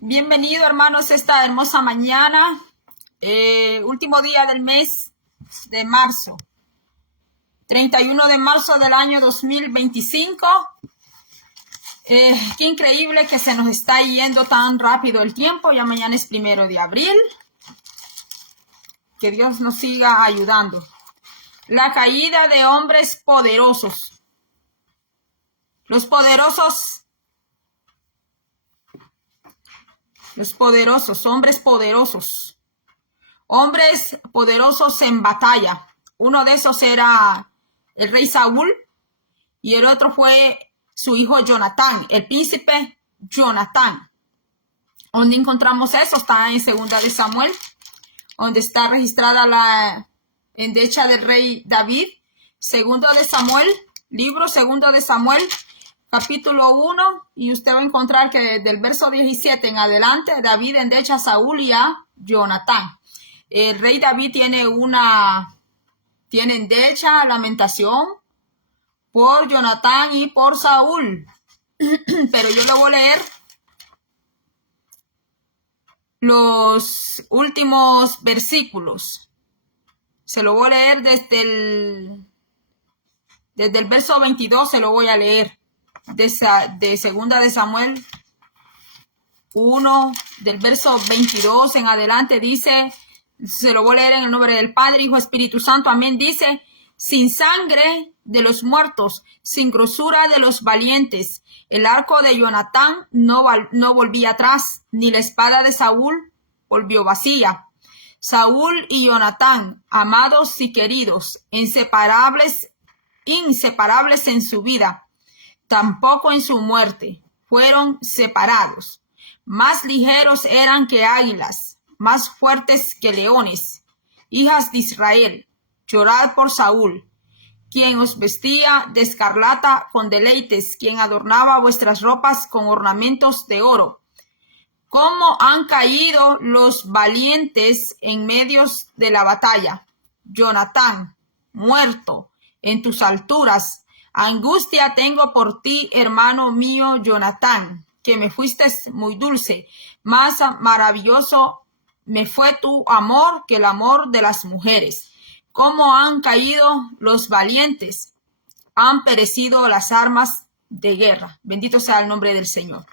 Bienvenido, hermanos, esta hermosa mañana, último día del mes de marzo, 31 de marzo del año 2025. Qué increíble que se nos está yendo tan rápido el tiempo. Ya mañana es 1 de abril. Que Dios nos siga ayudando. La caída de hombres poderosos. Los poderosos, hombres poderosos. Hombres poderosos en batalla. Uno de esos era el rey Saúl y el otro fue su hijo Jonatán, el príncipe Jonatán. ¿Dónde encontramos eso? Está en 2 de Samuel, donde está registrada la endecha del rey David. 2 de Samuel, libro 2 de Samuel, capítulo 1, y usted va a encontrar que del verso 17 en adelante, David endecha a Saúl y a Jonatán. El rey David tiene endecha, lamentación por Jonatán y por Saúl. Pero yo le voy a leer los últimos versículos. Se lo voy a leer desde el verso 22, se lo voy a leer. De 2 de Samuel 1, del verso 22 en adelante, dice, se lo voy a leer en el nombre del Padre, Hijo, Espíritu Santo, amén. Dice: sin sangre de los muertos, sin grosura de los valientes, el arco de Jonatán no volvía atrás, ni la espada de Saúl volvió vacía. Saúl y Jonatán, amados y queridos, inseparables en su vida, tampoco en su muerte, fueron separados. Más ligeros eran que águilas, más fuertes que leones. Hijas de Israel, llorad por Saúl, quien os vestía de escarlata con deleites, quien adornaba vuestras ropas con ornamentos de oro. Cómo han caído los valientes en medio de la batalla. Jonatán, muerto en tus alturas. Angustia tengo por ti, hermano mío Jonatán, que me fuiste muy dulce. Más maravilloso me fue tu amor que el amor de las mujeres. Cómo han caído los valientes, han perecido las armas de guerra. Bendito sea el nombre del Señor.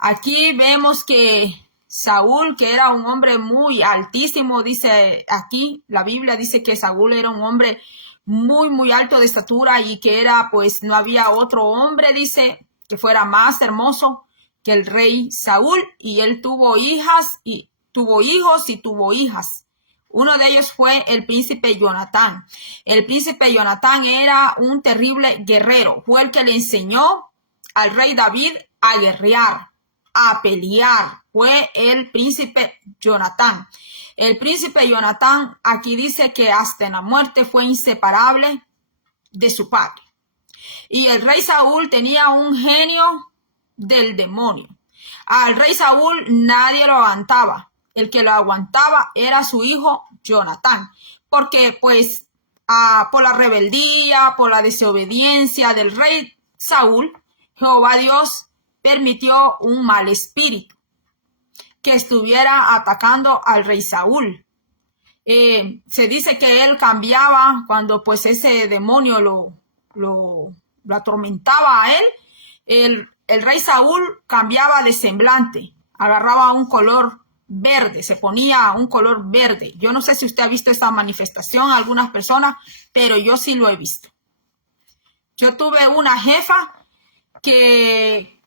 Aquí vemos que Saúl, que era un hombre muy altísimo, dice aquí, la Biblia dice que Saúl era un hombre muy, muy alto de estatura y que era, pues, no había otro hombre, dice, que fuera más hermoso que el rey Saúl, y él tuvo hijas y tuvo hijos y tuvo hijas. Uno de ellos fue el príncipe Jonatán. El príncipe Jonatán era un terrible guerrero. Fue el que le enseñó al rey David a guerrear, a pelear. Fue el príncipe Jonatán. El príncipe Jonatán aquí dice que hasta en la muerte fue inseparable de su padre. Y el rey Saúl tenía un genio del demonio. Al rey Saúl nadie lo aguantaba. El que lo aguantaba era su hijo Jonatán, porque pues por la rebeldía, por la desobediencia del rey Saúl, Jehová Dios permitió un mal espíritu que estuviera atacando al rey Saúl. Se dice que él cambiaba cuando pues ese demonio lo atormentaba a él. El rey Saúl cambiaba de semblante, agarraba un color verde, se ponía un color verde. Yo no sé si usted ha visto esta manifestación, algunas personas, pero yo sí lo he visto. Yo tuve una jefa que,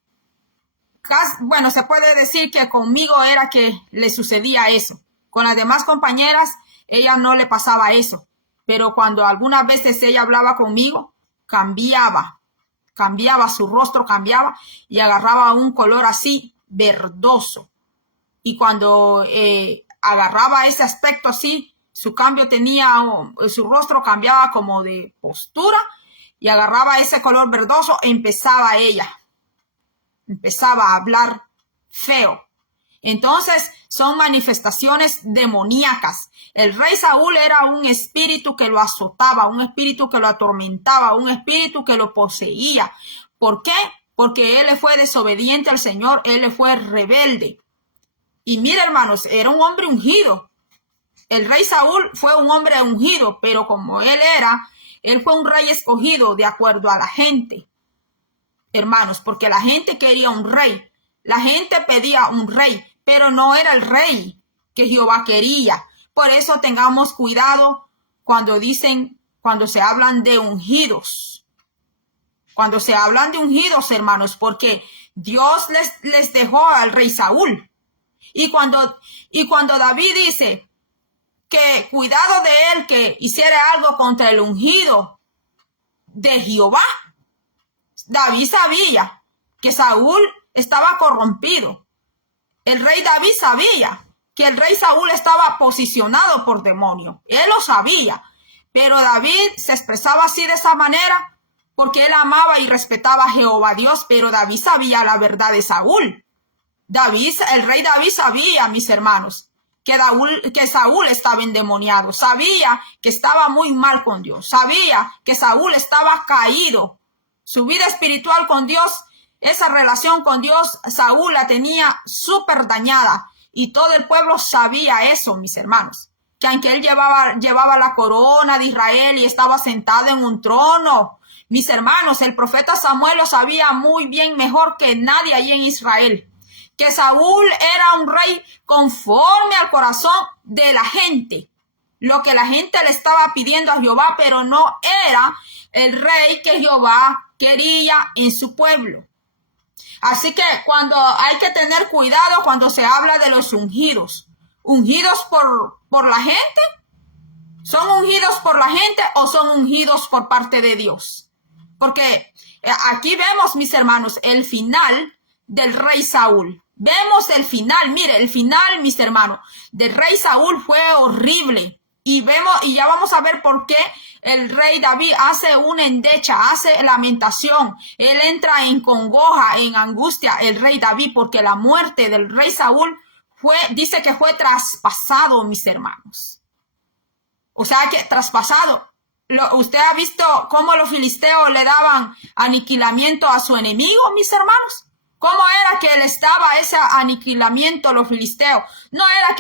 bueno, se puede decir que conmigo era que le sucedía eso. Con las demás compañeras, ella no le pasaba eso. Pero cuando algunas veces ella hablaba conmigo, cambiaba, su rostro cambiaba y agarraba un color así verdoso. Y cuando agarraba ese aspecto así, su rostro cambiaba como de postura y agarraba ese color verdoso, empezaba a hablar feo. Entonces son manifestaciones demoníacas. El rey Saúl era un espíritu que lo azotaba, un espíritu que lo atormentaba, un espíritu que lo poseía. ¿Por qué? porque él le fue desobediente al Señor, él le fue rebelde. Y mira, hermanos, era un hombre ungido. El rey Saúl fue un hombre ungido, pero como él fue un rey escogido de acuerdo a la gente, hermanos, porque la gente quería un rey. La gente pedía un rey, pero no era el rey que Jehová quería. Por eso tengamos cuidado cuando se hablan de ungidos. Cuando se hablan de ungidos, hermanos, porque Dios les dejó al rey Saúl. Y cuando David dice que cuidado de él que hiciera algo contra el ungido de Jehová, David sabía que Saúl estaba corrompido. El rey David sabía que el rey Saúl estaba posicionado por demonio. Él lo sabía, pero David se expresaba así de esa manera porque él amaba y respetaba a Jehová Dios, pero David sabía la verdad de Saúl. El rey David sabía, mis hermanos, que Saúl estaba endemoniado, sabía que estaba muy mal con Dios, sabía que Saúl estaba caído. Su vida espiritual con Dios, esa relación con Dios, Saúl la tenía súper dañada y todo el pueblo sabía eso, mis hermanos, que aunque él llevaba la corona de Israel y estaba sentado en un trono, mis hermanos, el profeta Samuel lo sabía muy bien, mejor que nadie allí en Israel, que Saúl era un rey conforme al corazón de la gente, lo que la gente le estaba pidiendo a Jehová, pero no era el rey que Jehová quería en su pueblo. Así que hay que tener cuidado cuando se habla de los ungidos. ¿Ungidos por la gente? ¿Son ungidos por la gente o son ungidos por parte de Dios? Porque aquí vemos, mis hermanos, el final del rey Saúl. Vemos el final, mire, el final, mis hermanos, del rey Saúl fue horrible. Y ya vamos a ver por qué el rey David hace una endecha, hace lamentación. Él entra en congoja, en angustia, el rey David, porque la muerte del rey Saúl dice que fue traspasado, mis hermanos. O sea que traspasado. ¿Usted ha visto cómo los filisteos le daban aniquilamiento a su enemigo, mis hermanos? ¿Cómo era que les daba ese aniquilamiento a los filisteos? No era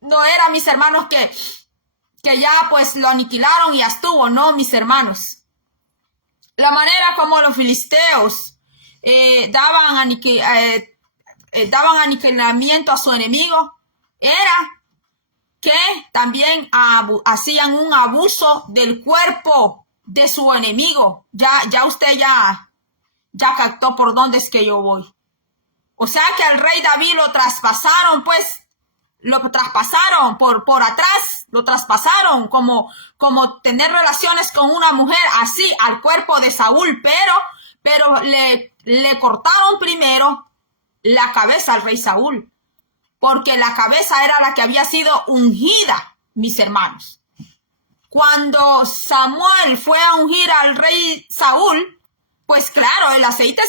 no era, mis hermanos, que ya pues lo aniquilaron y ya estuvo, no, mis hermanos. La manera como los filisteos daban aniquilamiento a su enemigo era que también hacían un abuso del cuerpo de su enemigo. Ya usted ya captó por dónde es que yo voy. O sea que al rey David lo traspasaron, pues, por atrás, lo traspasaron como tener relaciones con una mujer así al cuerpo de Saúl, pero le cortaron primero la cabeza al rey Saúl, porque la cabeza era la que había sido ungida, mis hermanos. Cuando Samuel fue a ungir al rey Saúl, pues claro, el aceite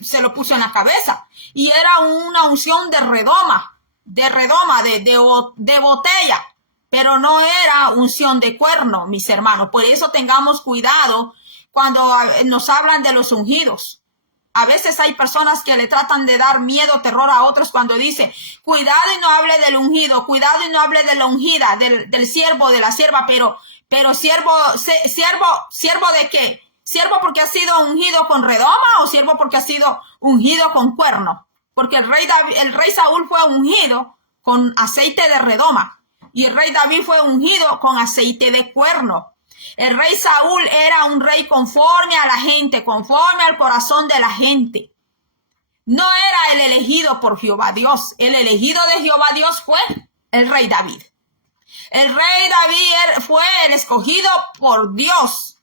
se lo puso en la cabeza y era una unción de redoma, de botella, pero no era unción de cuerno, mis hermanos. Por eso tengamos cuidado cuando nos hablan de los ungidos. A veces hay personas que le tratan de dar miedo, terror a otros cuando dice, cuidado y no hable del ungido, cuidado y no hable de la ungida, del siervo, de la sierva, pero siervo ¿de qué? ¿Siervo porque ha sido ungido con redoma o siervo porque ha sido ungido con cuerno? Porque el rey Saúl fue ungido con aceite de redoma y el rey David fue ungido con aceite de cuerno. El rey Saúl era un rey conforme a la gente, conforme al corazón de la gente. No era el elegido por Jehová Dios. El elegido de Jehová Dios fue el rey David. El rey David fue el escogido por Dios.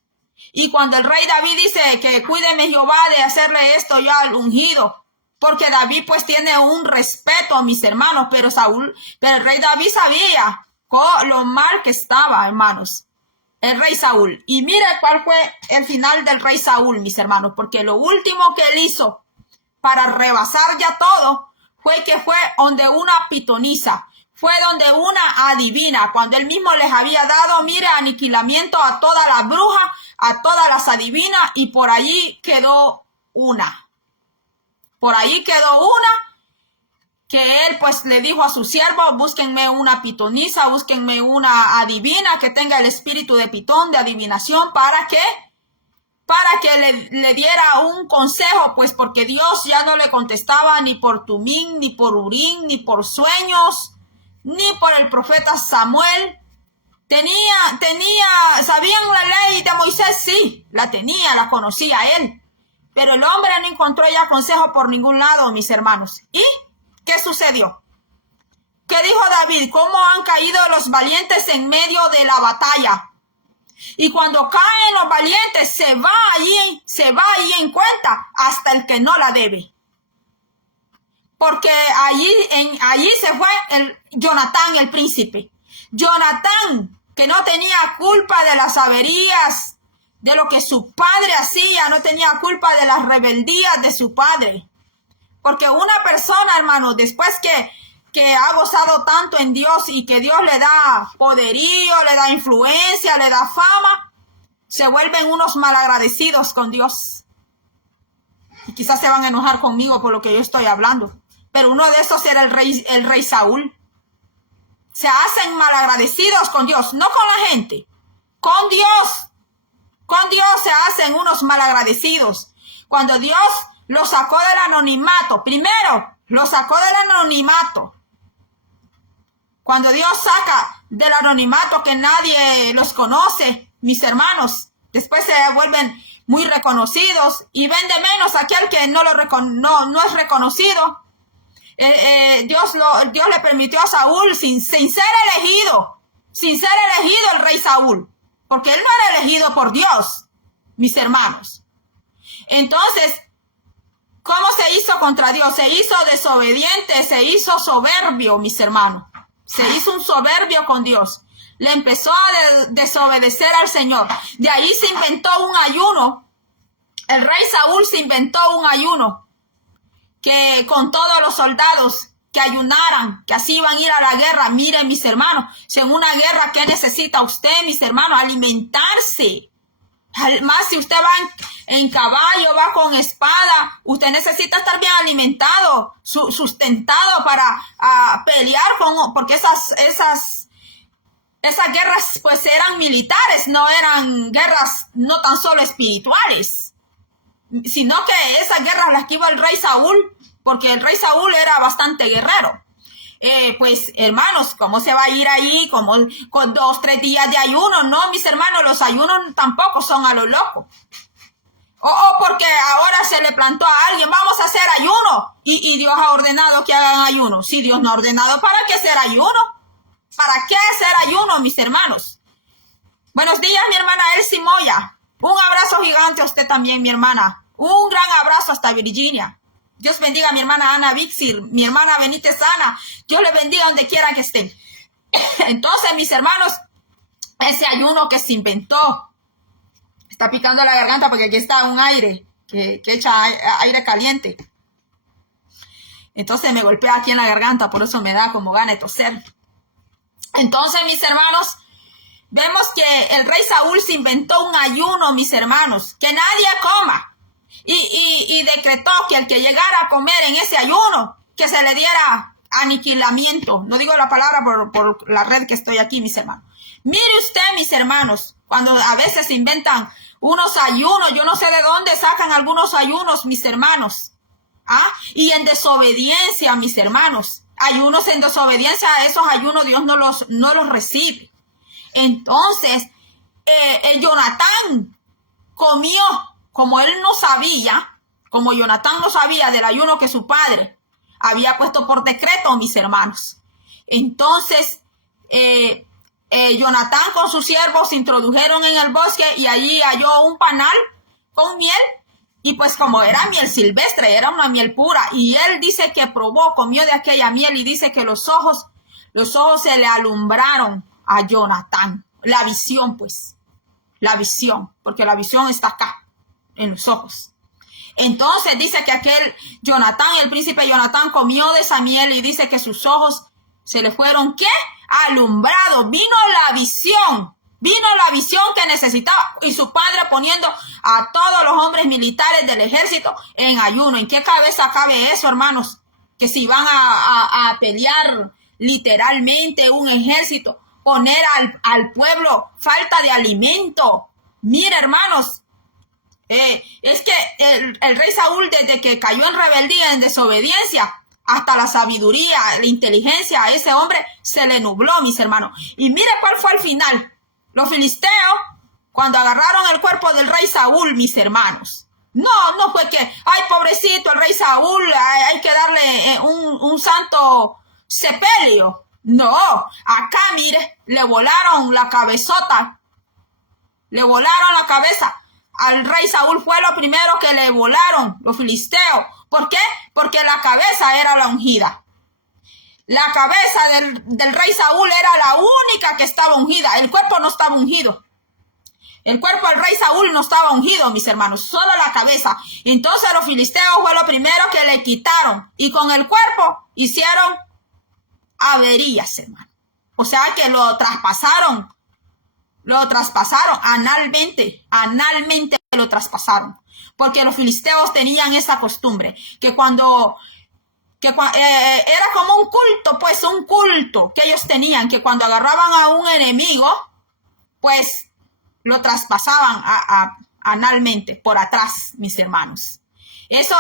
Y cuando el rey David dice que cuídeme Jehová de hacerle esto ya al ungido, porque David pues tiene un respeto a mis hermanos, pero el rey David sabía lo mal que estaba, hermanos, el rey Saúl. Y mire cuál fue el final del rey Saúl, mis hermanos, porque lo último que él hizo para rebasar ya todo fue donde una pitonisa, fue donde una adivina, cuando él mismo les había dado, mire, aniquilamiento a todas las brujas, a todas las adivinas, y por allí quedó una. Por ahí quedó una, que él pues le dijo a su siervo, búsquenme una pitonisa, búsquenme una adivina que tenga el espíritu de pitón, de adivinación, ¿para qué? Para que le diera un consejo, pues porque Dios ya no le contestaba ni por Tumín, ni por Urín, ni por sueños, ni por el profeta Samuel. ¿Sabían la ley de Moisés? Sí, la tenía, la conocía él. Pero el hombre no encontró ya consejo por ningún lado, mis hermanos. ¿Y qué sucedió? ¿Qué dijo David? ¿Cómo han caído los valientes en medio de la batalla? Y cuando caen los valientes, se va allí en cuenta hasta el que no la debe. Porque allí se fue Jonatán, el príncipe. Jonatán, que no tenía culpa de las averías, de lo que su padre hacía, no tenía culpa de las rebeldías de su padre. Porque una persona, hermano, después que ha gozado tanto en Dios y que Dios le da poderío, le da influencia, le da fama, se vuelven unos malagradecidos con Dios. Y quizás se van a enojar conmigo por lo que yo estoy hablando. Pero uno de esos era el rey Saúl. Se hacen malagradecidos con Dios, no con la gente, con Dios. Con Dios se hacen unos malagradecidos. Cuando Dios los sacó del anonimato, primero los sacó del anonimato. Cuando Dios saca del anonimato que nadie los conoce, mis hermanos, después se vuelven muy reconocidos y vende menos aquel que no es reconocido. Dios le permitió a Saúl sin ser elegido el rey Saúl, porque él no era elegido por Dios, mis hermanos. Entonces, ¿cómo se hizo contra Dios? Se hizo desobediente, se hizo soberbio, mis hermanos. Se hizo un soberbio con Dios. Le empezó a desobedecer al Señor. De ahí se inventó un ayuno. El rey Saúl se inventó un ayuno que con todos los soldados que ayunaran, que así iban a ir a la guerra. Miren, mis hermanos, si en una guerra, ¿qué necesita usted, mis hermanos? Alimentarse. Más si usted va en caballo, va con espada, usted necesita estar bien alimentado, sustentado para pelear porque esas guerras pues eran militares, no eran guerras no tan solo espirituales, sino que esas guerras las que iba el rey Saúl, porque el rey Saúl era bastante guerrero. Pues hermanos, ¿cómo se va a ir ahí como con 2-3 días de ayuno? No, mis hermanos, los ayunos tampoco son a lo loco. O porque ahora se le plantó a alguien, vamos a hacer ayuno, y Dios ha ordenado que hagan ayuno. Si Dios no ha ordenado, ¿para qué hacer ayuno? ¿Para qué hacer ayuno, mis hermanos? Buenos días, mi hermana Elsie Moya. Un abrazo gigante a usted también, mi hermana. Un gran abrazo hasta Virginia. Dios bendiga a mi hermana Ana Vixir, mi hermana Benítez Ana. Dios le bendiga donde quiera que estén. Entonces, mis hermanos, ese ayuno que se inventó, está picando la garganta porque aquí está un aire que echa aire caliente. Entonces me golpea aquí en la garganta, por eso me da como gana de toser. Entonces, mis hermanos, vemos que el rey Saúl se inventó un ayuno, mis hermanos, que nadie coma. Y decretó que el que llegara a comer en ese ayuno, que se le diera aniquilamiento. No digo la palabra por la red que estoy aquí, mis hermanos. Mire usted, mis hermanos, cuando a veces inventan unos ayunos, yo no sé de dónde sacan algunos ayunos, mis hermanos. Y en desobediencia, mis hermanos. Ayunos en desobediencia, esos ayunos Dios no los recibe. Entonces, Jonatán comió. Como él no sabía, como Jonatán no sabía del ayuno que su padre había puesto por decreto, mis hermanos. Entonces, Jonatán con sus siervos se introdujeron en el bosque y allí halló un panal con miel. Y pues como era miel silvestre, era una miel pura. Y él dice que probó, comió de aquella miel y dice que los ojos se le alumbraron a Jonatán. La visión, pues. La visión, porque la visión está acá, en los ojos. Entonces dice que aquel Jonatán, el príncipe Jonatán, comió de esa miel y dice que sus ojos Se le fueron, ¿qué? Alumbrados. Vino la visión que necesitaba. Y su padre poniendo a todos los hombres militares del ejército en ayuno. ¿En qué cabeza cabe eso, hermanos? Que si van a pelear literalmente un ejército, poner al pueblo falta de alimento. Mira, hermanos, es que el rey Saúl, desde que cayó en rebeldía, en desobediencia, hasta la sabiduría, la inteligencia, a ese hombre se le nubló, mis hermanos. Y mire cuál fue el final. Los filisteos, cuando agarraron el cuerpo del rey Saúl, mis hermanos, no fue que, ay, pobrecito el rey Saúl, hay que darle un santo sepelio. No, acá, mire, le volaron la cabezota, le volaron la cabeza. Al rey Saúl fue lo primero que le volaron los filisteos. ¿Por qué? Porque la cabeza era la ungida. La cabeza del rey Saúl era la única que estaba ungida. El cuerpo no estaba ungido. El cuerpo del rey Saúl no estaba ungido, mis hermanos, solo la cabeza. Entonces los filisteos fue lo primero que le quitaron. Y con el cuerpo hicieron averías, hermano. O sea que lo traspasaron analmente lo traspasaron. Porque los filisteos tenían esa costumbre, que cuando era como un culto, pues un culto que ellos tenían, que cuando agarraban a un enemigo, pues lo traspasaban analmente, por atrás, mis hermanos. Eso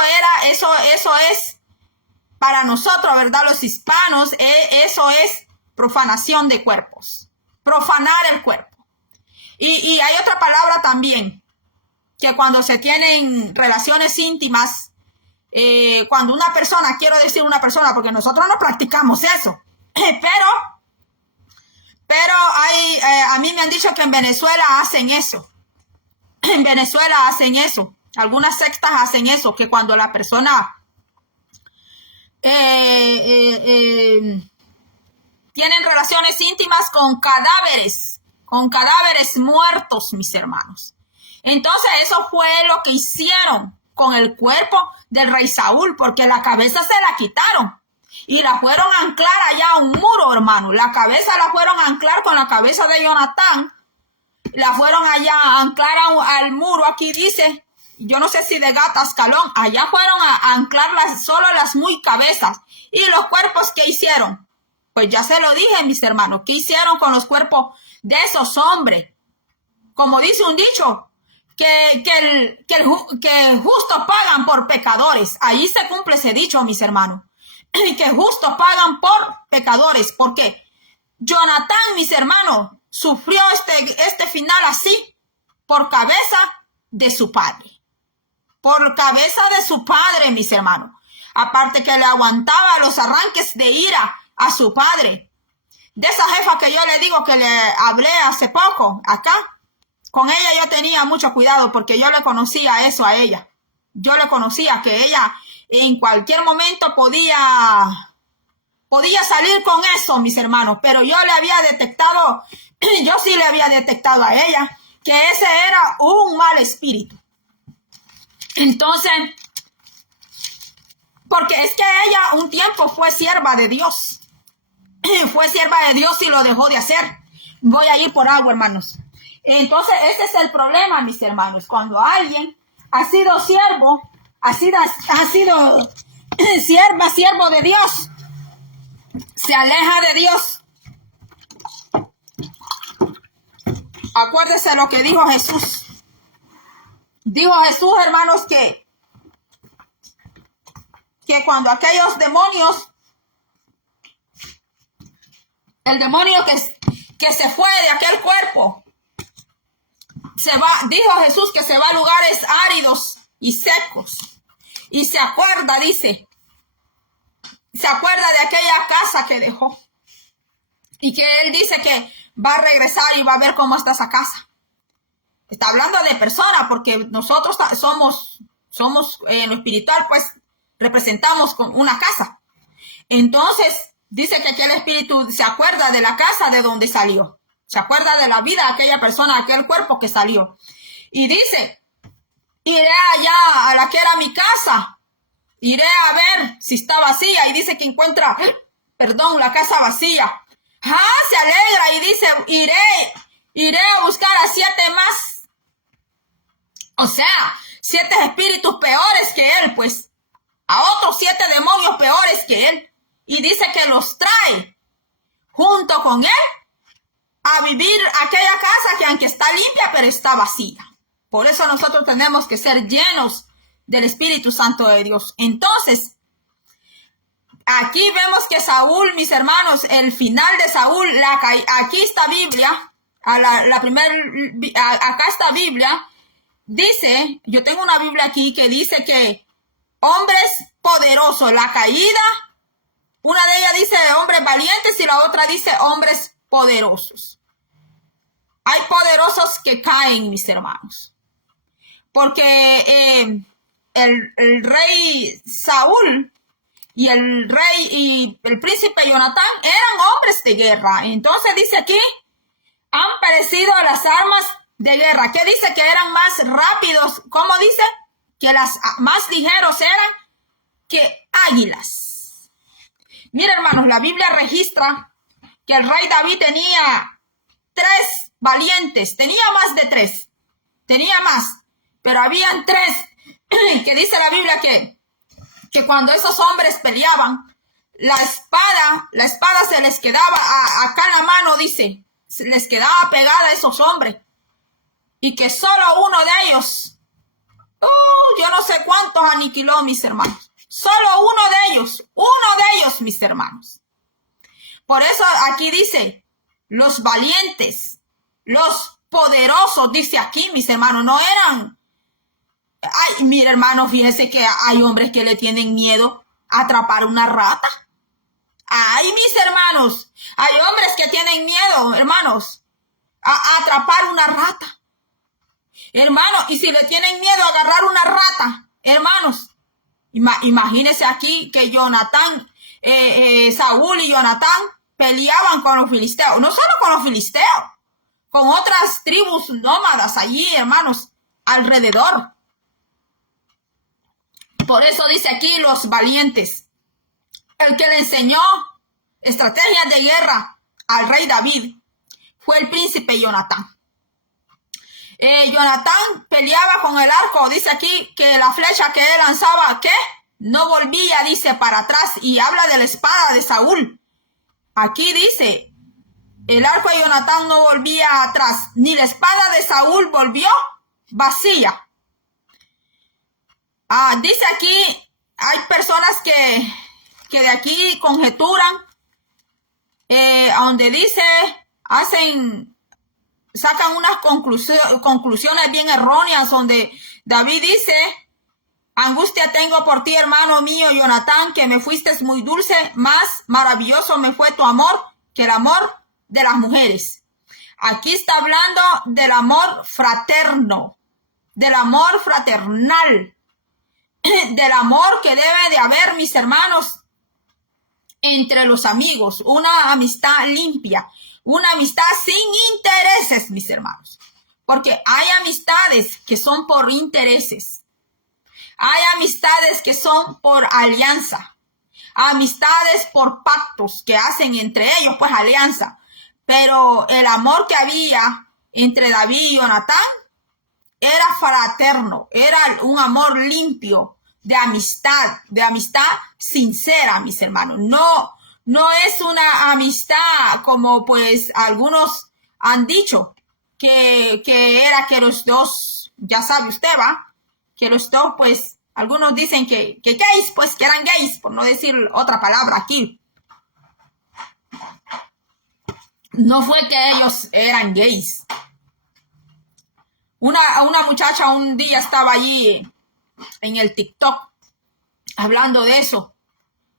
es para nosotros, ¿verdad? Los hispanos, eso es profanación de cuerpos, profanar el cuerpo. Y hay otra palabra también, que cuando se tienen relaciones íntimas, cuando una persona, quiero decir una persona, porque nosotros no practicamos eso, pero a mí me han dicho que en Venezuela hacen eso. En Venezuela hacen eso. Algunas sectas hacen eso, que cuando la persona tienen relaciones íntimas con cadáveres muertos, mis hermanos. Entonces eso fue lo que hicieron con el cuerpo del rey Saúl, porque la cabeza se la quitaron y la fueron a anclar allá a un muro, hermano. La cabeza la fueron a anclar con la cabeza de Jonatán, la fueron allá a anclar al muro. Aquí dice, yo no sé si de Gat a Ascalón, allá fueron a anclar solo las muy cabezas. Y los cuerpos que hicieron, pues ya se lo dije, mis hermanos, ¿qué hicieron con los cuerpos de esos hombres? Como dice un dicho, que justos pagan por pecadores. Ahí se cumple ese dicho, mis hermanos. Que justos pagan por pecadores. Porque Jonatán, mis hermanos, sufrió este final así, por cabeza de su padre. Por cabeza de su padre, mis hermanos. Aparte que le aguantaba los arranques de ira a su padre. De esa jefa que yo le digo que le hablé hace poco, acá. Con ella yo tenía mucho cuidado porque yo le conocía eso a ella. Yo le conocía que ella en cualquier momento podía salir con eso, mis hermanos. Pero yo le había detectado, yo sí le había detectado a ella que ese era un mal espíritu. Entonces, porque es que ella un tiempo fue sierva de Dios. Fue sierva de Dios y lo dejó de hacer. Voy a ir por agua, hermanos. Entonces, ese es el problema, mis hermanos. Cuando alguien ha sido siervo, ha sido siervo de Dios, se aleja de Dios. Acuérdese lo que dijo Jesús. Dijo Jesús, hermanos, que cuando aquellos demonios, el demonio que se fue de aquel cuerpo, se va, dijo Jesús que se va a lugares áridos y secos. Y se acuerda, dice, se acuerda de aquella casa que dejó. Y que él dice que va a regresar y va a ver cómo está esa casa. Está hablando de personas, porque nosotros somos en lo espiritual, pues representamos con una casa. Entonces, dice que aquel espíritu se acuerda de la casa de donde salió. Se acuerda de la vida de aquella persona, de aquel cuerpo que salió. Y dice, iré allá a la que era mi casa. Iré a ver si está vacía. Y dice que encuentra la casa vacía. Se alegra y dice, iré a buscar a 7 más. O sea, 7 espíritus peores que él, pues, a otros 7 demonios peores que él. Y dice que los trae junto con él a vivir aquella casa que aunque está limpia, pero está vacía. Por eso nosotros tenemos que ser llenos del Espíritu Santo de Dios. Entonces, aquí vemos que Saúl, mis hermanos, el final de Saúl, aquí está Biblia, acá está Biblia, dice, yo tengo una Biblia aquí que dice que hombres poderosos, la caída, una de ellas dice hombres valientes y la otra dice hombres poderosos. Hay poderosos que caen, mis hermanos, porque el rey Saúl y el príncipe Jonatán eran hombres de guerra. Entonces dice aquí, han perecido las armas de guerra. ¿Qué dice? Que eran más rápidos. ¿Cómo dice? Que las más ligeros eran que águilas. Mira, hermanos, la Biblia registra que el rey David tenía 3 valientes. Tenía más de 3. Tenía más. Pero habían 3 que dice la Biblia que cuando esos hombres peleaban, la espada se les quedaba acá en la mano, dice, se les quedaba pegada a esos hombres. Y que solo uno de ellos, yo no sé cuántos aniquiló, mis hermanos. Solo uno de ellos, mis hermanos. Por eso aquí dice, los valientes, los poderosos, dice aquí, mis hermanos, no eran. Ay, mire, hermano, fíjese que hay hombres que le tienen miedo a atrapar una rata. Ay, mis hermanos, hay hombres que tienen miedo, hermanos, a atrapar una rata. Hermano, y si le tienen miedo a agarrar una rata, hermanos, imagínense aquí que Saúl y Jonatán peleaban con los filisteos. No solo con los filisteos, con otras tribus nómadas allí, hermanos, alrededor. Por eso dice aquí los valientes. El que le enseñó estrategias de guerra al rey David fue el príncipe Jonatán. Jonatán peleaba con el arco. Dice aquí que la flecha que él lanzaba, ¿qué? No volvía, dice, para atrás. Y habla de la espada de Saúl. Aquí dice, el arco de Jonatán no volvía atrás. Ni la espada de Saúl volvió vacía. Dice aquí, hay personas que de aquí conjeturan, donde dice, sacan unas conclusiones bien erróneas, donde David dice, angustia tengo por ti, hermano mío, Jonatán, que me fuiste muy dulce, más maravilloso me fue tu amor que el amor de las mujeres. Aquí está hablando del amor fraterno, del amor fraternal, del amor que debe de haber, mis hermanos, entre los amigos, una amistad limpia, una amistad sin intereses, mis hermanos, porque hay amistades que son por intereses, hay amistades que son por alianza, amistades por pactos que hacen entre ellos, pues alianza, pero el amor que había entre David y Jonatán era fraterno, era un amor limpio, de amistad sincera, mis hermanos. No es una amistad como pues algunos han dicho, que era que los dos, ya sabe usted, ¿va? Que los dos, pues, algunos dicen que gays, pues, que eran gays, por no decir otra palabra aquí. No fue que ellos eran gays. Una muchacha un día estaba allí en el TikTok hablando de eso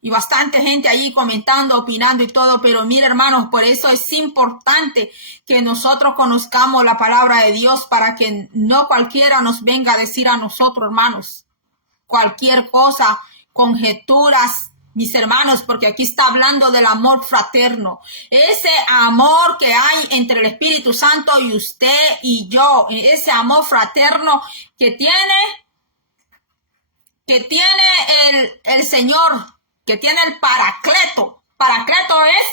y bastante gente allí comentando, opinando y todo, pero mira, hermanos, por eso es importante que nosotros conozcamos la palabra de Dios para que no cualquiera nos venga a decir a nosotros, hermanos, cualquier cosa, conjeturas, mis hermanos, porque aquí está hablando del amor fraterno, ese amor que hay entre el Espíritu Santo y usted y yo, ese amor fraterno que tiene el Señor, que tiene el Paracleto Paracleto es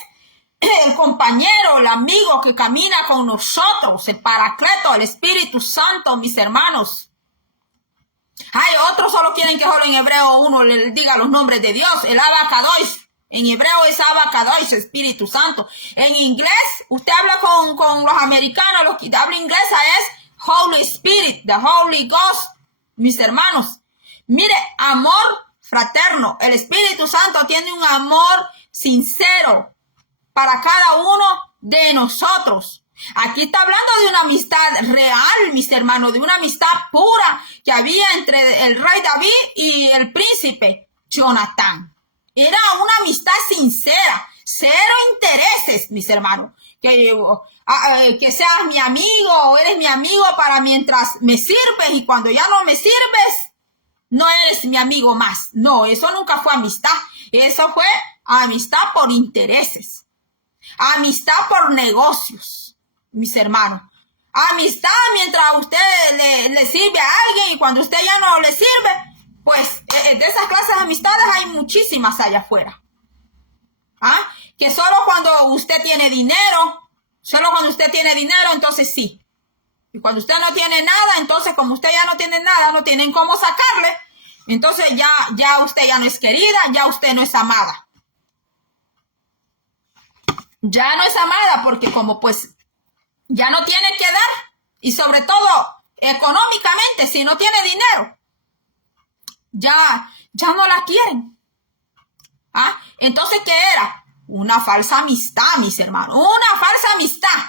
el compañero, el amigo que camina con nosotros, el Paracleto, el Espíritu Santo, mis hermanos. Hay otros solo quieren que solo en hebreo uno le diga los nombres de Dios. El Abacadois, en hebreo es Abacadois, Espíritu Santo. En inglés, usted habla con los americanos, los que hablan inglés es Holy Spirit, the Holy Ghost, mis hermanos. Mire, amor fraterno. El Espíritu Santo tiene un amor sincero para cada uno de nosotros. Aquí está hablando de una amistad real, mis hermanos, de una amistad pura que había entre el rey David y el príncipe Jonatán. Era una amistad sincera, cero intereses, mis hermanos. Que seas mi amigo o eres mi amigo para mientras me sirves y cuando ya no me sirves, no eres mi amigo más. No, eso nunca fue amistad. Eso fue amistad por intereses. Amistad por negocios, mis hermanos. Amistad mientras usted le sirve a alguien y cuando usted ya no le sirve, pues de esas clases de amistades hay muchísimas allá afuera. Que solo cuando usted tiene dinero, entonces sí. Y cuando usted no tiene nada, entonces como usted ya no tiene nada, no tienen cómo sacarle, entonces ya usted ya no es querida, ya usted no es amada. Ya no es amada porque como pues ya no tiene que dar y sobre todo económicamente, si no tiene dinero, ya no la quieren. Entonces, ¿qué era? Una falsa amistad, mis hermanos, una falsa amistad.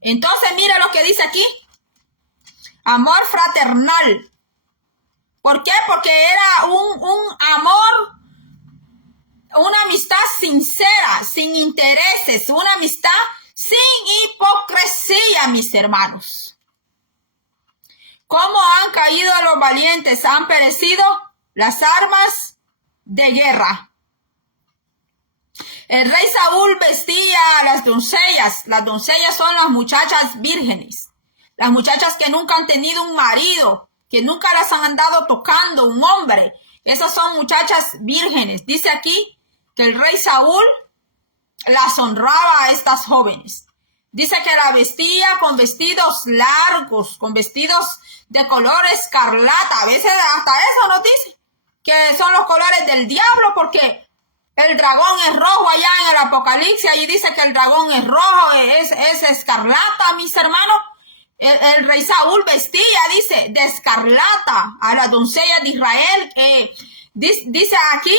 Entonces, mire lo que dice aquí. Amor fraternal. ¿Por qué? Porque era un amor, una amistad sincera, sin intereses, una amistad sin hipocresía, mis hermanos. ¿Cómo han caído los valientes? Han perecido las armas de guerra. El rey Saúl vestía a las doncellas. Las doncellas son las muchachas vírgenes. Las muchachas que nunca han tenido un marido, que nunca las han andado tocando un hombre. Esas son muchachas vírgenes. Dice aquí que el rey Saúl las honraba a estas jóvenes. Dice que la vestía con vestidos largos, con vestidos de color escarlata. A veces hasta eso nos dice que son los colores del diablo porque el dragón es rojo allá en el Apocalipsis. Allí dice que el dragón es rojo, es escarlata, mis hermanos. El rey Saúl vestía, dice, de escarlata a las doncellas de Israel. Dice aquí,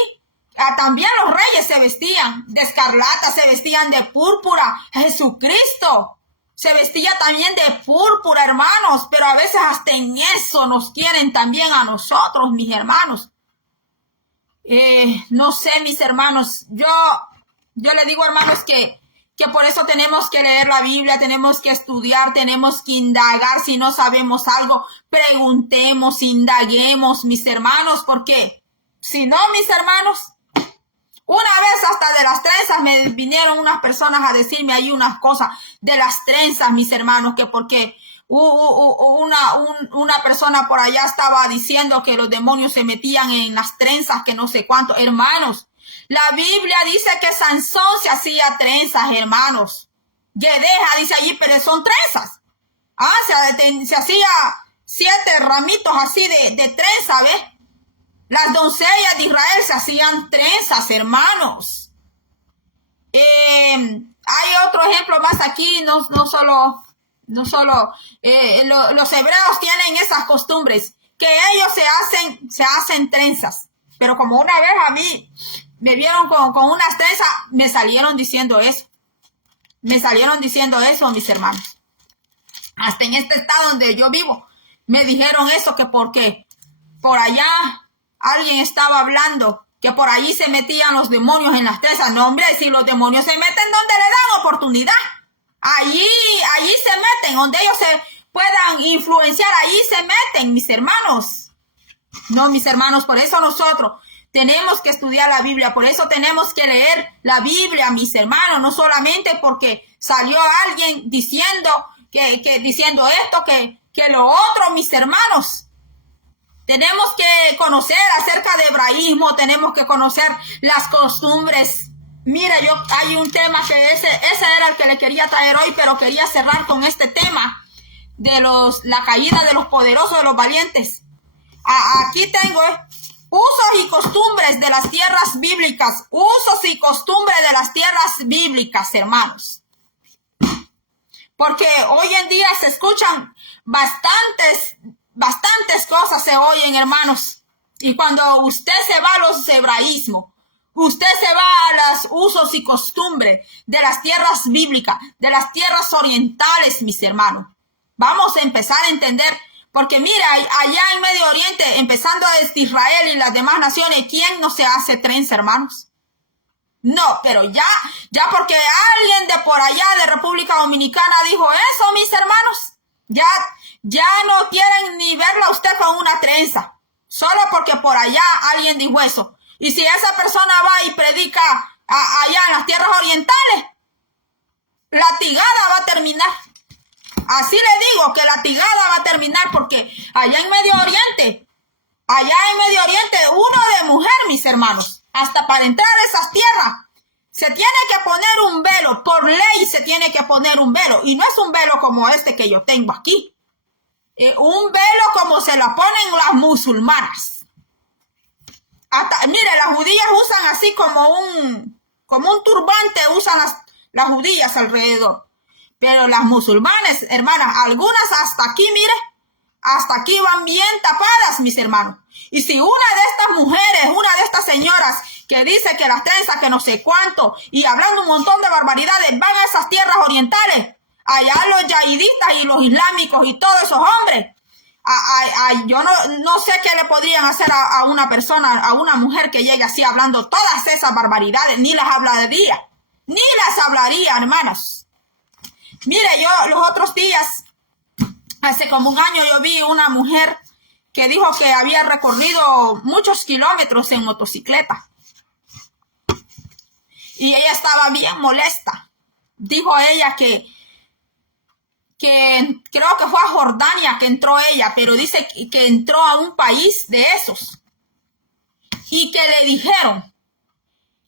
también los reyes se vestían de escarlata, se vestían de púrpura. Jesucristo se vestía también de púrpura, hermanos, pero a veces hasta en eso nos quieren también a nosotros, mis hermanos. No sé, mis hermanos, yo le digo, hermanos, que por eso tenemos que leer la Biblia, tenemos que estudiar, tenemos que indagar. Si no sabemos algo, preguntemos, indaguemos, mis hermanos, porque si no, mis hermanos, una vez hasta de las trenzas me vinieron unas personas a decirme ahí unas cosas de las trenzas, mis hermanos, que porque una persona por allá estaba diciendo que los demonios se metían en las trenzas, que no sé cuánto. Hermanos, la Biblia dice que Sansón se hacía trenzas, hermanos. Yedeja dice allí, pero son trenzas. Se hacía 7 ramitos así de trenza, ¿ves? Las doncellas de Israel se hacían trenzas, hermanos. Hay otro ejemplo más aquí, no solo los hebreos tienen esas costumbres, que ellos se hacen trenzas. Pero como una vez a mí me vieron con unas trenzas, me salieron diciendo eso. Mis hermanos. Hasta en este estado donde yo vivo, me dijeron eso, que porque por allá alguien estaba hablando que por allí se metían los demonios en las trenzas. No, hombre, si los demonios se meten donde le dan oportunidad, allí se meten, donde ellos se puedan influenciar, allí se meten, mis hermanos. No, mis hermanos, por eso nosotros tenemos que estudiar la Biblia, por eso tenemos que leer la Biblia, mis hermanos, no solamente porque salió alguien diciendo diciendo esto, que lo otro, mis hermanos. Tenemos que conocer acerca de hebraísmo, tenemos que conocer las costumbres Mira, hay un tema que ese era el que le quería traer hoy, pero quería cerrar con este tema de la caída de los poderosos, de los valientes. Aquí tengo usos y costumbres de las tierras bíblicas. Usos y costumbres de las tierras bíblicas, hermanos. Porque hoy en día se escuchan bastantes cosas se oyen, hermanos. Y cuando usted se va a los hebraísmos, usted se va a los usos y costumbres de las tierras bíblicas, de las tierras orientales, mis hermanos. Vamos a empezar a entender, porque mira, allá en Medio Oriente, empezando desde Israel y las demás naciones, ¿quién no se hace trenza, hermanos? No, pero ya porque alguien de por allá de República Dominicana dijo eso, mis hermanos, ya no quieren ni verla a usted con una trenza, solo porque por allá alguien dijo eso. Y si esa persona va y predica allá en las tierras orientales, latigada va a terminar. Así le digo que latigada va a terminar, porque allá en Medio Oriente, uno de mujer, mis hermanos, hasta para entrar a esas tierras, se tiene que poner un velo, por ley se tiene que poner un velo, y no es un velo como este que yo tengo aquí, un velo como se lo ponen las musulmanas. Mire, las judías usan así como un turbante, usan las judías alrededor. Pero las musulmanes, hermanas, algunas hasta aquí, mire, hasta aquí van bien tapadas, mis hermanos. Y si una de estas mujeres, una de estas señoras que dice que las trenzas, que no sé cuánto, y hablando un montón de barbaridades, van a esas tierras orientales, allá los yihadistas y los islámicos y todos esos hombres, yo no sé qué le podrían hacer a una persona, a una mujer que llegue así hablando todas esas barbaridades, ni las hablaría, hermanas. Mire, yo los otros días, hace como un año, yo vi una mujer que dijo que había recorrido muchos kilómetros en motocicleta. Y ella estaba bien molesta. Dijo ella que creo que fue a Jordania que entró ella, pero dice que entró a un país de esos. Y que le dijeron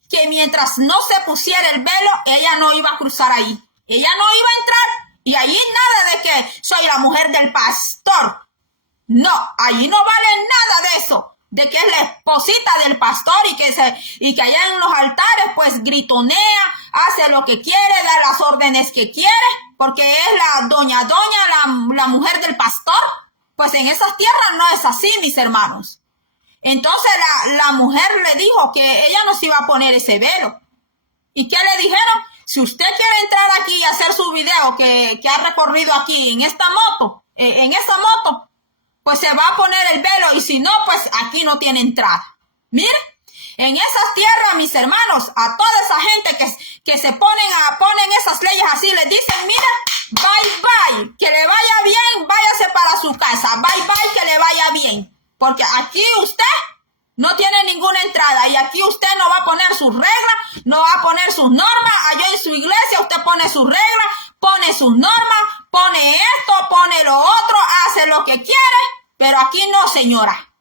que mientras no se pusiera el velo, ella no iba a cruzar ahí. Ella no iba a entrar. Y allí nada de que soy la mujer del pastor. No, allí no vale nada de eso. De que es la esposita del pastor y que allá en los altares pues gritonea, hace lo que quiere, da las órdenes que quiere, porque es la doña, la mujer del pastor. Pues en esas tierras no es así, mis hermanos. Entonces la mujer le dijo que ella no se iba a poner ese velo. ¿Y qué le dijeron? Si usted quiere entrar aquí y hacer su video que ha recorrido aquí en esta moto, esa moto, pues se va a poner el velo, y si no, pues aquí no tiene entrada. Mire, en esas tierras, mis hermanos, a toda esa gente que se ponen esas leyes así, les dicen, mira, bye, que le vaya bien, váyase para su casa, bye, que le vaya bien. Porque aquí usted no tiene ninguna entrada, y aquí usted no va a poner sus reglas, no va a poner sus normas. Allá en su iglesia usted pone sus reglas, pone sus normas, pone esto, pone lo otro, hace lo que quiere, pero aquí no, señora.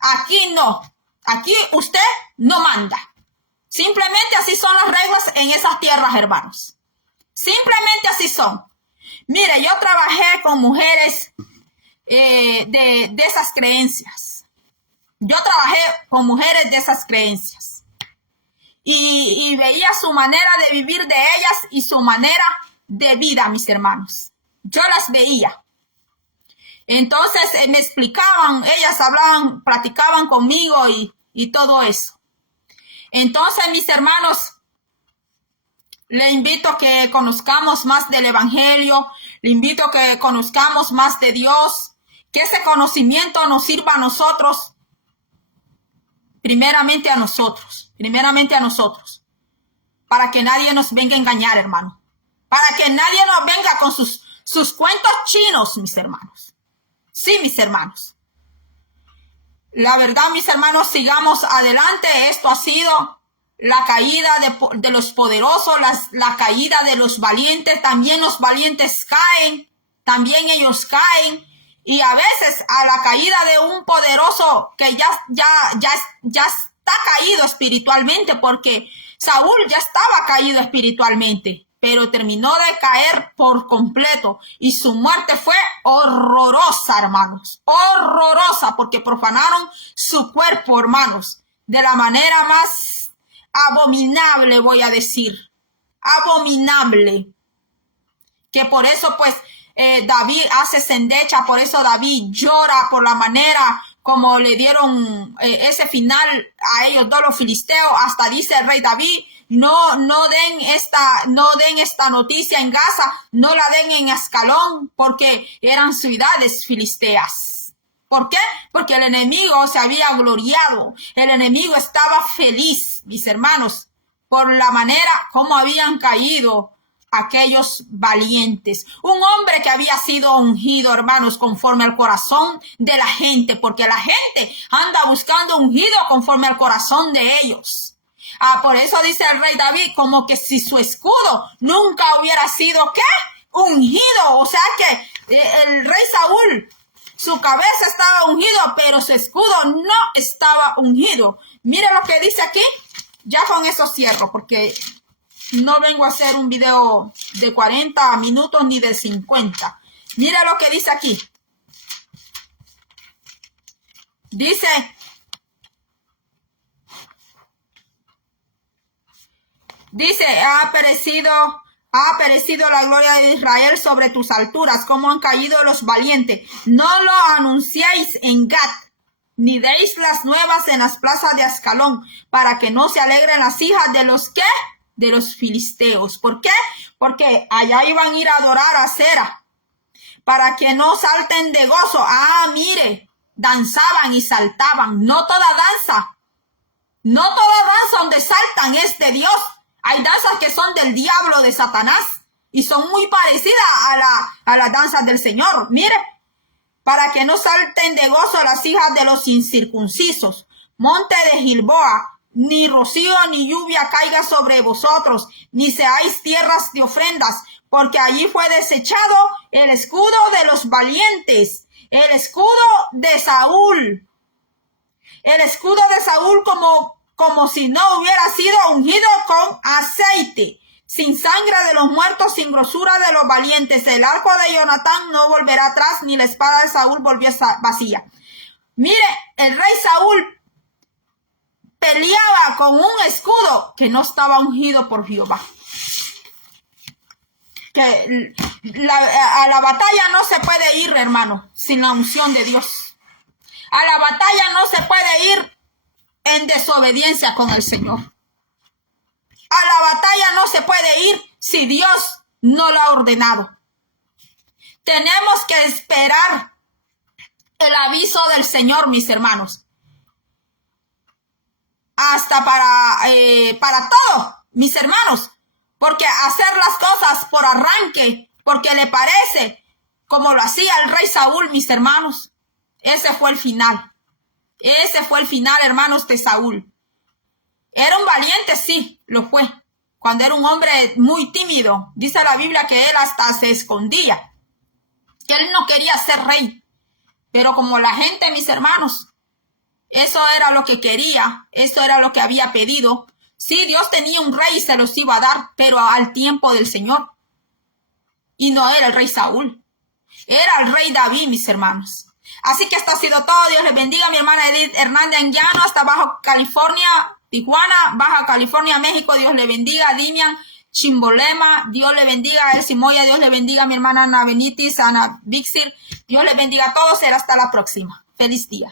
Aquí no. Aquí usted no manda. Simplemente así son las reglas en esas tierras, hermanos. Simplemente así son. Mire, yo trabajé con mujeres de esas creencias. Yo trabajé con mujeres de esas creencias. Y veía su manera de vivir de ellas y su manera de vida, mis hermanos. Yo las veía. Entonces me explicaban, ellas hablaban, platicaban conmigo y todo eso. Entonces, mis hermanos, le invito a que conozcamos más del Evangelio, le invito a que conozcamos más de Dios, que ese conocimiento nos sirva a nosotros, primeramente a nosotros, para que nadie nos venga a engañar, hermano, para que nadie nos venga con sus cuentos chinos, mis hermanos. Sí, mis hermanos. La verdad, mis hermanos, sigamos adelante. Esto ha sido la caída de los poderosos, la caída de los valientes. También los valientes caen, también ellos caen. Y a veces a la caída de un poderoso que ya está está caído espiritualmente, porque Saúl ya estaba caído espiritualmente, pero terminó de caer por completo y su muerte fue horrorosa, hermanos, horrorosa, porque profanaron su cuerpo, hermanos, de la manera más abominable, voy a decir, abominable, que por eso pues David hace sendecha, por eso David llora por la manera como le dieron ese final a ellos dos los filisteos. Hasta dice el rey David, no den esta noticia en Gaza, no la den en Ascalón, porque eran ciudades filisteas. ¿Por qué? Porque el enemigo se había gloriado, el enemigo estaba feliz, mis hermanos, por la manera como habían caído aquellos valientes. Un hombre que había sido ungido, hermanos, conforme al corazón de la gente, porque la gente anda buscando ungido conforme al corazón de ellos. Por eso dice el rey David, como que si su escudo nunca hubiera sido, ¿qué? Ungido. O sea que el rey Saúl, su cabeza estaba ungido, pero su escudo no estaba ungido. Mire lo que dice aquí. Ya con eso cierro, porque no vengo a hacer un video de 40 minutos ni de 50. Mira lo que dice aquí. Dice, ha perecido la gloria de Israel sobre tus alturas, como han caído los valientes. No lo anunciéis en Gat, ni deis las nuevas en las plazas de Ascalón, para que no se alegren las hijas de los que de los filisteos. ¿Por qué? Porque allá iban a ir a adorar a Acera, para que no salten de gozo. Mire, danzaban y saltaban. No toda danza donde saltan es de Dios. Hay danzas que son del diablo, de Satanás, y son muy parecidas a las danzas del Señor. Mire, para que no salten de gozo las hijas de los incircuncisos. Monte de Gilboa, ni rocío ni lluvia caiga sobre vosotros, ni seáis tierras de ofrendas, porque allí fue desechado el escudo de los valientes, el escudo de Saúl. El escudo de Saúl como si no hubiera sido ungido con aceite, sin sangre de los muertos, sin grosura de los valientes. El arco de Jonatán no volverá atrás, ni la espada de Saúl volvió vacía. Mire, el rey Saúl peleaba con un escudo que no estaba ungido por Jehová. Que a la batalla no se puede ir, hermano, sin la unción de Dios. A la batalla no se puede ir en desobediencia con el Señor. A la batalla no se puede ir si Dios no lo ha ordenado. Tenemos que esperar el aviso del Señor, mis hermanos. Hasta para todo, mis hermanos. Porque hacer las cosas por arranque, porque le parece, como lo hacía el rey Saúl, mis hermanos. Ese fue el final. Ese fue el final, hermanos, de Saúl. Era un valiente, sí, lo fue. Cuando era un hombre muy tímido, dice la Biblia que él hasta se escondía, que él no quería ser rey. Pero como la gente, mis hermanos, eso era lo que quería, eso era lo que había pedido. Sí, Dios tenía un rey y se los iba a dar, pero al tiempo del Señor. Y no era el rey Saúl, era el rey David, mis hermanos. Así que esto ha sido todo. Dios les bendiga. Mi hermana Edith Hernández en Llano, hasta Baja California, Tijuana, Baja California, México. Dios le bendiga. Dimian Chimbolema, Dios le bendiga. Elsie Moya, Dios le bendiga. Mi hermana Ana Benitis, Ana Vixir, Dios les bendiga a todos. Será hasta la próxima. Feliz día.